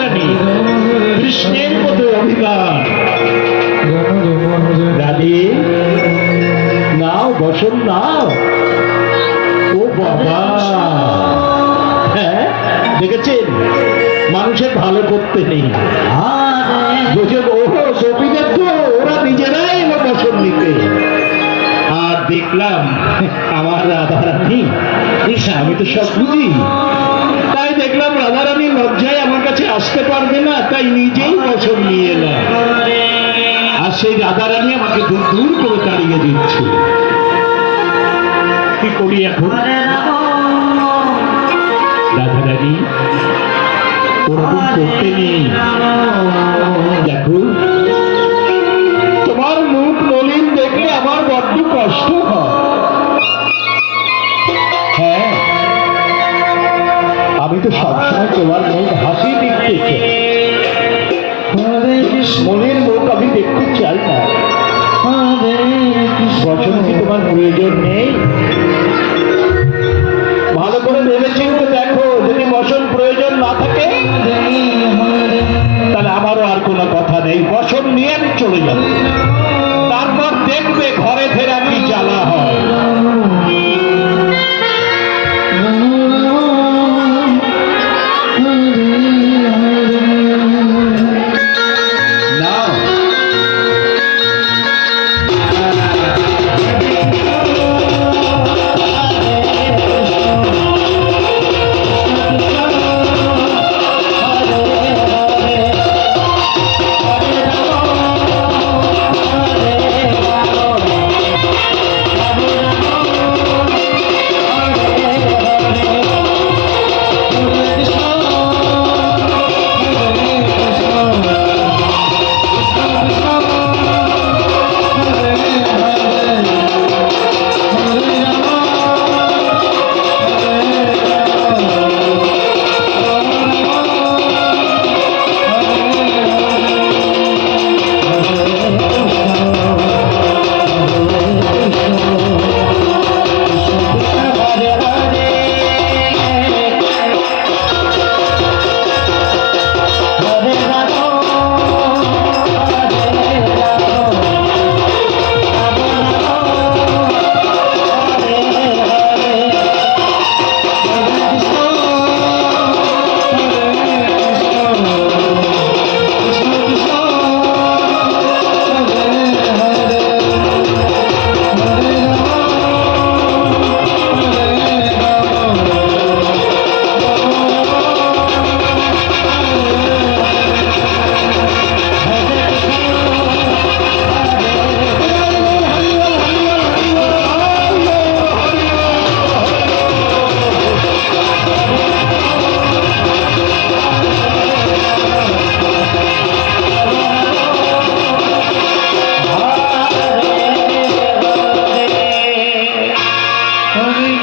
রানী কৃষ্ণের মতো অভিমান। রানী নাও বসন নাও। ও বাবা, হ্যাঁ দেখেছেন মানুষের ভালো করতে নেই। বুঝে গোপীদের তো ওরা নিজেরাই এলো বসন নিতে। আর দেখলাম আমার রাধারানী, আমি তো সব বুঝি, তাই দেখলাম রাধারানী লজ্জায় আমার কাছে আসতে পারবে না, তাই নিজেই বসন নিয়ে এলাম। আর সেই রাধারানী আমাকে দূর দূর করে তাড়িয়ে দিচ্ছে। কি করি এখন? রাধারানী ওরকম করতে নেই। দেখো তোমার মুখ নলিন দেখলে আমার বড্ড কষ্ট হয়। হ্যাঁ আমি তো সবসময় তোমার মুখ হাসি দেখতে চাই, মনের মুখ আমি দেখতে চাই না। বচন কি তোমার প্রয়োজন নেই? ভালো করে ভেবে চিন্তে দেখো, যদি বচন প্রয়োজন না থাকে তাহলে আমারও আর কোনো কথা নেই। বচন নিয়ে আমি চলে যাব, তারপর দেখবে ঘরে ফেরা কি জ্বালা হয়। Hare